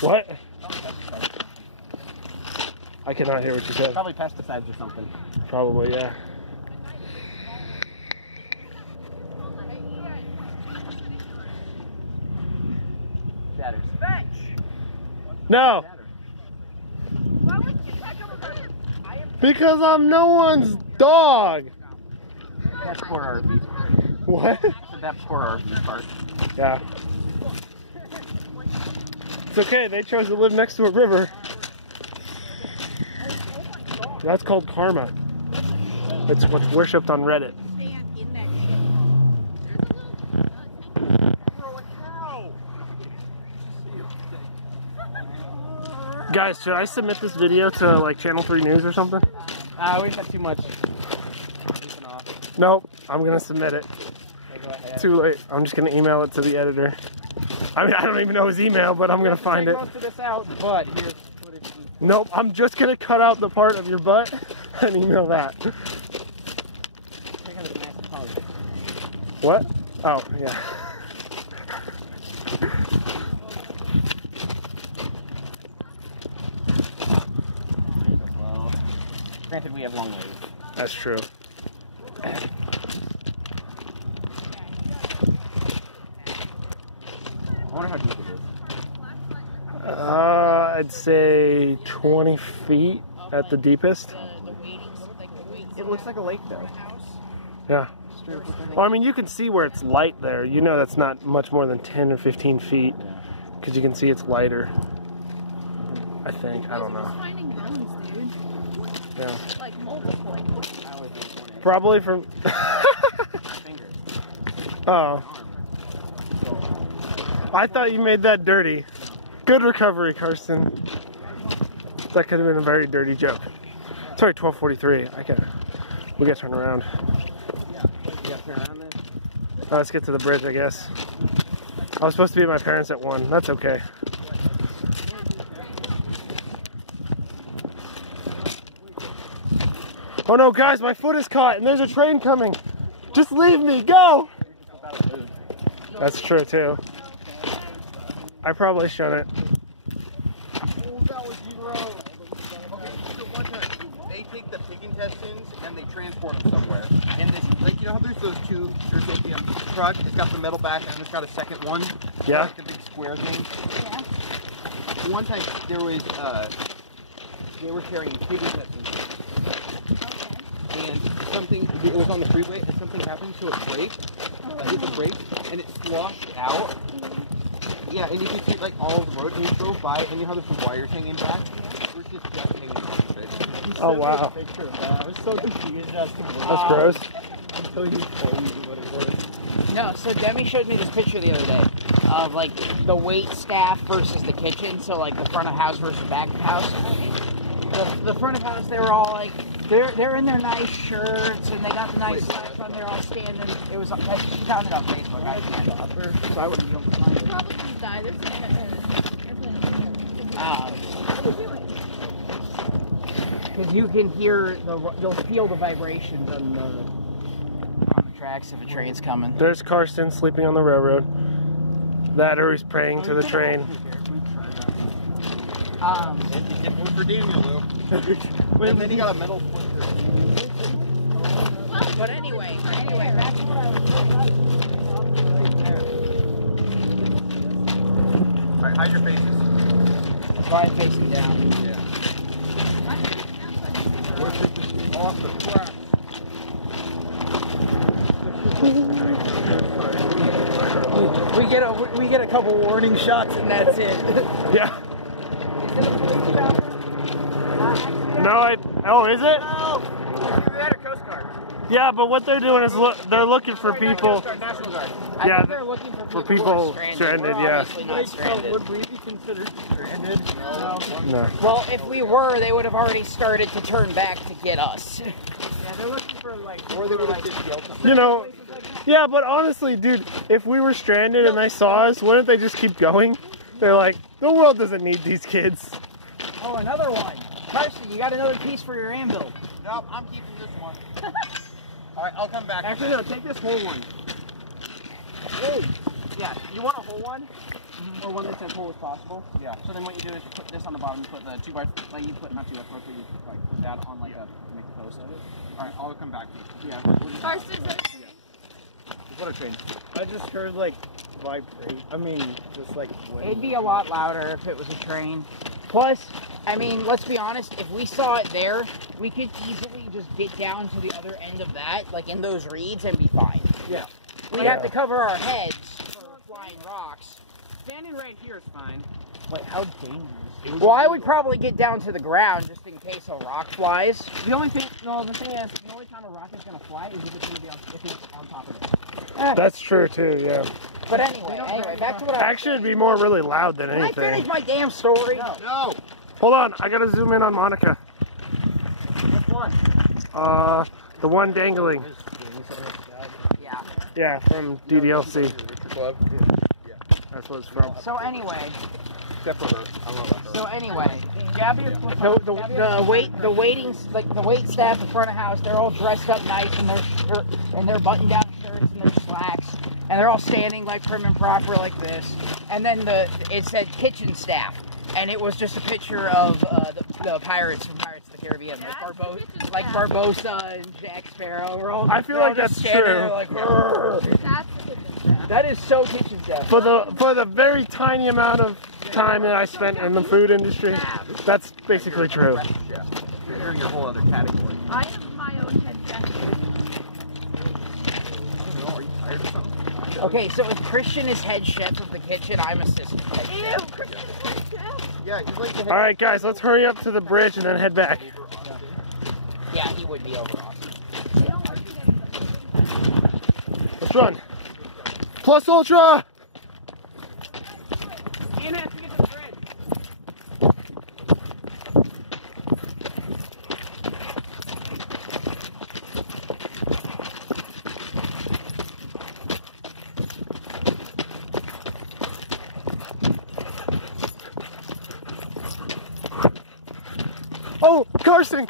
What? I cannot hear what you said. Probably pesticides or something. Probably, yeah. Shatters. No! Because I'm no one's dog! That's poor RV. What? That's poor RV part. Yeah. It's okay, they chose to live next to a river. That's called karma. It's what's worshipped on Reddit. Guys, should I submit this video to like Channel 3 News or something? We got too much. Nope, I'm gonna submit it. Okay, go ahead. Too late. I'm just gonna email it to the editor. I mean, I don't even know his email, but I'm gonna find it. Most of this out, but here's footage. Nope, I'm just gonna cut out the part of your butt and email that. What? Oh, yeah. Well, granted, we have long ways. That's true. I wonder how deep it is. I'd say 20 feet at the deepest. It looks like a lake, though. Yeah. Well, I mean, you can see where it's light there. You know that's not much more than 10 or 15 feet. Because you can see it's lighter. I think. I don't know. Yeah. Like multiple. Probably from... Oh. I thought you made that dirty. Good recovery, Karsten. That could have been a very dirty joke. It's already 12:43. We gotta turn around. Let's get to the bridge, I guess. I was supposed to be at my parents at 1. That's okay. Oh no, guys, my foot is caught and there's a train coming. Just leave me, go! That's true too. I probably shouldn't. They take the pig intestines and they transport them somewhere. And this, like, you know how there's those tubes? There's like a truck, it's got the metal back and it's got a second one. Yeah. Like the big square thing. Yeah. One time there was, they were carrying pig intestines. And something, it was on the freeway, and something happened to a brake. Hit the brake, and it sloshed out. Yeah, and you can see like all of the road, and we drove by, and you know how there's some wires hanging back? We're just hanging off of it. Oh wow. I was so confused as to That's gross. until you told me what it was. No, so Demi showed me this picture the other day of like the wait staff versus the kitchen. So like the front of house versus back of house. The front of house, they were all like, they're in their nice shirts and they got the nice slacks on. They're all standing. It was she found it on Facebook. I can't stop her, so I wouldn't go find it. Probably die this Because you can hear you'll feel the vibrations on the tracks if a train's coming. There's Karsten sleeping on the railroad. That or he's praying to the train. It worked for Daniel though. And then he got a metal splinter. But anyway, that's what I was Alright, hide your faces. That's why I'm facing down. Yeah. Awesome. We get a couple warning shots and that's it. Yeah. No, oh, is it? Oh! We had a Coast Guard. Yeah, but what they're doing is they're looking for people. National Guard. Yeah, they're looking for people stranded, yeah. Not stranded. Would we be considered stranded? No. Well, if we were, they would have already started to turn back to get us. Yeah, they're looking for like, Or they would have just yelled something. You know, yeah, but honestly, dude, if we were stranded and they saw us, wouldn't they just keep going? They're like, the world doesn't need these kids. Oh, another one. Carson, you got another piece for your anvil. Nope, I'm keeping this one. Alright, I'll come back. Actually, no, take this whole one. Oh. Yeah, you want a whole one? or one that's as whole as possible. Yeah. So then what you do is you put this on the bottom, you put the 2x, like you put, not 2x, but you like put that on like a, make a post of it. Alright, I'll come back to you. Yeah. Carson's a What a train. I just heard like vibrate. I mean, just like wind. It'd be a lot louder if it was a train. Plus, I mean, let's be honest, if we saw it there, we could easily just get down to the other end of that, like in those reeds, and be fine. Yeah. We'd have to cover our heads for flying rocks. Standing right here is fine. Wait, how dangerous? Well, I would probably get down to the ground just in case a rock flies. The only thing, no, the thing is, the only time a rocket's gonna fly is if it's gonna be on, if it's on top of it. That's true too, yeah. But anyway, back to what I was Actually, it'd be more really loud than Can I anything. finish my damn story? No! Hold on, I gotta zoom in on Monica. Which one? The one dangling. Yeah. Yeah, from DDLC. Club? That's what it's from. So anyway, Except for her. I love her. so anyway, Gabby, the waiting the wait staff in front of house, they're all dressed up nice in their shirt and their button down shirts and their slacks, and they're all standing like prim and proper like this. And then it said kitchen staff, and it was just a picture of the pirates from Pirates of the Caribbean, like Barbosa and Jack Sparrow. We're all, I feel they're all like just that's standing true. there like, "Grr." that's the kitchen staff. That is so kitchen staff. For the very tiny amount of time that I spent in the food industry, that's basically true. Yeah. You're in your whole other category. I am my own head chef. I don't know, are you tired or something? Okay, so if Christian is head chef of the kitchen, I'm assistant head Ew, chef. Christian's head chef. Yeah, he's like the head. All right, guys, let's hurry up to the bridge and then head back. Yeah, he would be over awesome. They don't work together. Let's run. Plus Ultra! Ian has to get to the bridge. Oh, Carson!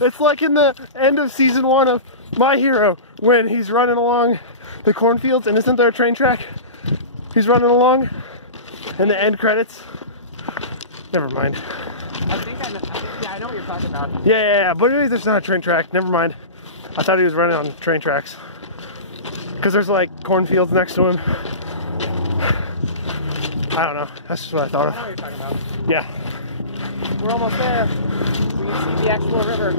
It's like in the end of season 1 of My Hero when he's running along the cornfields, and isn't there a train track? He's running along, and the end credits. Never mind. I think I know what you're talking about. Yeah, but maybe there's not a train track. Never mind. I thought he was running on train tracks. Because there's like cornfields next to him. I don't know. That's just what I thought I know what of. you're talking about. Yeah. We're almost there. We can see the actual river.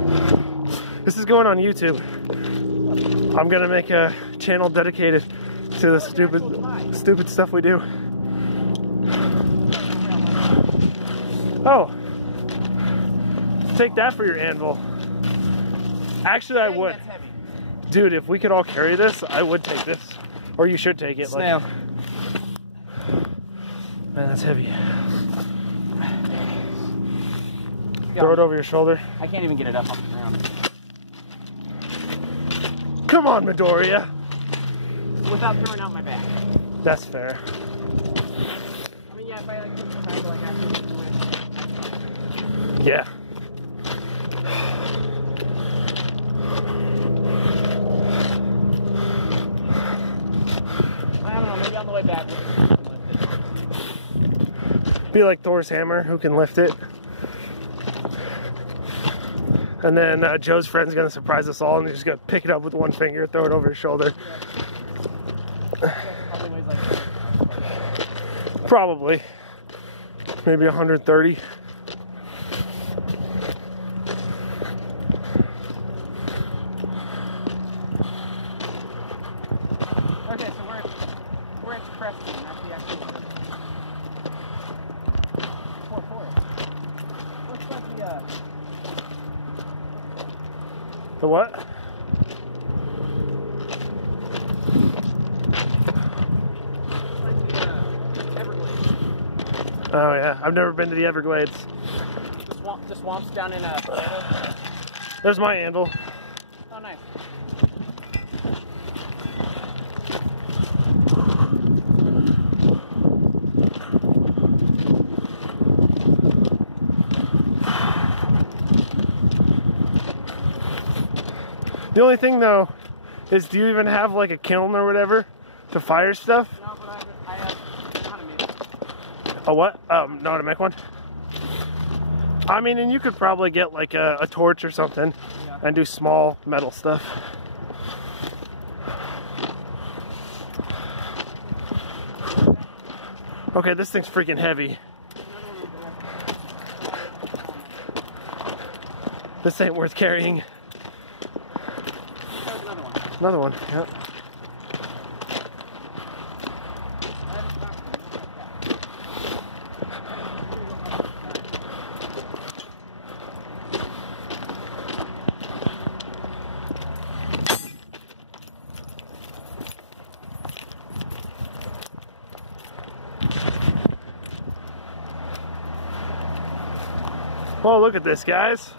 This is going on YouTube. I'm gonna make a channel dedicated to the stupid stuff we do. Oh, take that for your anvil. Actually, I would. That's heavy. Dude, if we could all carry this, I would take this. Or you should take it. Snail. Man, that's heavy. Throw it over your shoulder. I can't even get it up off the ground. Come on, Midoriya. Without throwing out my back. That's fair. I mean, yeah, if I like took the time to like actually do it. Yeah. I don't know, maybe on the way back. Be like Thor's hammer, who can lift it. And then Joe's friend's gonna surprise us all, and he's just gonna pick it up with one finger, throw it over his shoulder. Probably weighs like Probably. Maybe 130. okay, so we're at Preston, that's the actual river. Fort Forest. Looks like the The what? Everglades. Oh yeah, I've never been to the Everglades. The swamps down in Florida. There's my anvil. Oh, nice. The only thing though is, do you even have like a kiln or whatever to fire stuff? No, but I know how to make it. A what? No, to make one? I mean, and you could probably get like a torch or something and do small metal stuff. Okay, this thing's freaking heavy. This ain't worth carrying. Another one, yeah. Well, look at this, guys.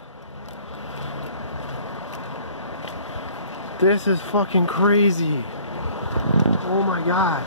This is fucking crazy. Oh my God.